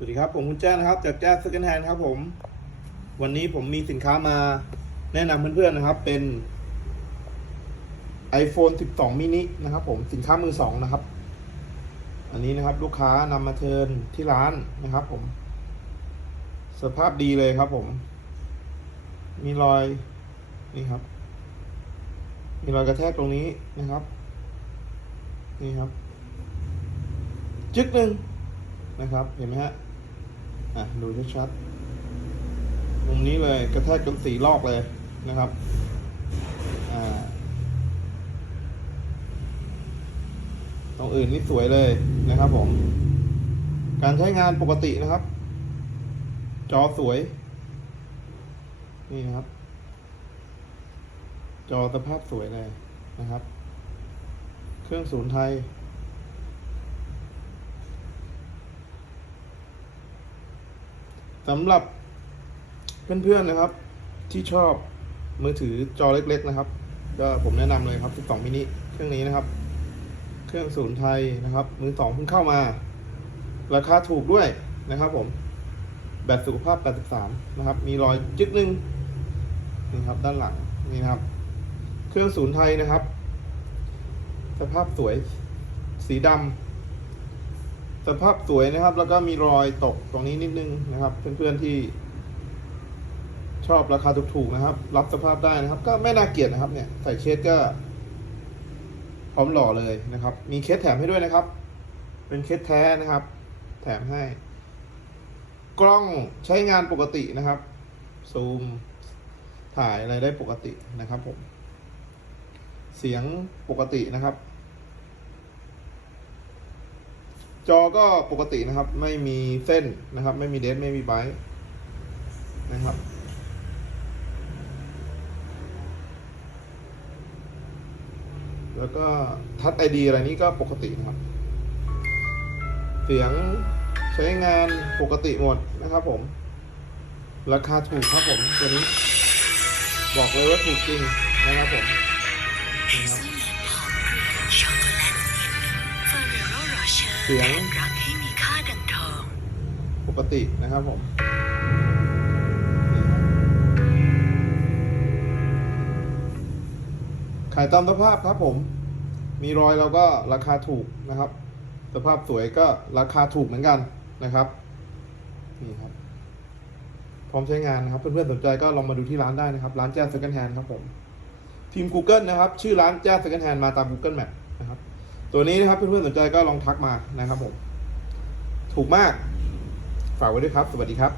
สวัสดีครับผมคุณแจ้นะครับจากแจ้สแกนแฮนครับผม วันนี้ผมมีสินค้ามาแนะนำเพื่อนๆนะครับ เป็น iPhone 12 mini นะครับ ผมสินค้ามือสองนะครับ อันนี้นะครับ ลูกค้านำมาเทินที่ร้านนะครับ ผม สภาพดีเลยครับผม มีรอยนี่ครับ มีรอยกระแทกตรงนี้นะครับ นี่ครับ จึ๊กหนึ่งนะครับ เห็นไหมฮะ อะดูชัดๆตรงนี้เลยกระแทกจนสีลอกเลยนะครับอ่าตรงอื่นนี่สวยเลยนะครับผม การใช้งานปกตินะครับ จอสวย นี่นะครับ จอสภาพสวยเลยนะครับ เครื่องศูนย์ไทย สำหรับเพื่อนๆนะครับ ที่ชอบมือถือจอเล็กๆนะครับ ก็ผมแนะนำเลยครับ12มินิเครื่องนี้นะครับ เครื่องศูนย์ไทยนะครับ มือสองเพิ่งเข้ามา ราคาถูกด้วยนะครับ ผมแบตสุขภาพ 83 นะครับ มีรอยจึ๊กหนึงนี่ครับ ด้านหลังนี่นะครับ เครื่องศูนย์ไทยนะครับ สภาพสวยสีดำ สภาพสวยนะครับ แล้วก็มีรอยตกตรงนี้นิดนึงนะครับ เพื่อนๆที่ ชอบราคาถูกๆนะครับ รับสภาพได้นะครับ ก็ไม่น่าเกลียดนะครับ เนี่ย ใส่เคสก็ พร้อมหล่อเลยนะครับ มีเคสแถมให้ด้วยนะครับ เป็นเคสแท้นะครับ แถมให้ กล้องใช้งานปกตินะครับ ซูม ถ่ายอะไรได้ปกตินะครับผม เสียงปกตินะครับ จอก็ปกตินะครับ ไม่มีเส้นนะครับ ไม่มีเดนไม่มีไบต์นะครับ แล้วก็ทัชไอดีอะไรนี้ก็ปกตินะครับ เสียงใช้งานปกติหมดนะครับผม ราคาถูกครับผมตัวนี้ บอกเลยว่าถูกจริงนะครับผมนี่ครับ ช็อกโกแลตเฟอร์เรโรโรเชอร์เสียงรักให้มีค่าดังทอง ปกตินะครับผมนี่ครับขายตามสภาพครับผม มีรอยเราก็ราคาถูกนะครับ สภาพสวยก็ราคาถูกเหมือนกันนะครับ นี่ครับ พร้อมใช้งานนะครับ เพื่อนๆสนใจก็ลองมาดูที่ร้านได้นะครับ ร้านแจ้ Second Hand ครับผมพิมพ์ Google นะครับ ชื่อร้านแจ้ Second Hand มาตาม Google Map นะครับ ตัวนี้นะครับเพื่อนๆสนใจก็ลองทักมานะครับผม ถูกมาก ฝากไว้ด้วยครับ สวัสดีครับ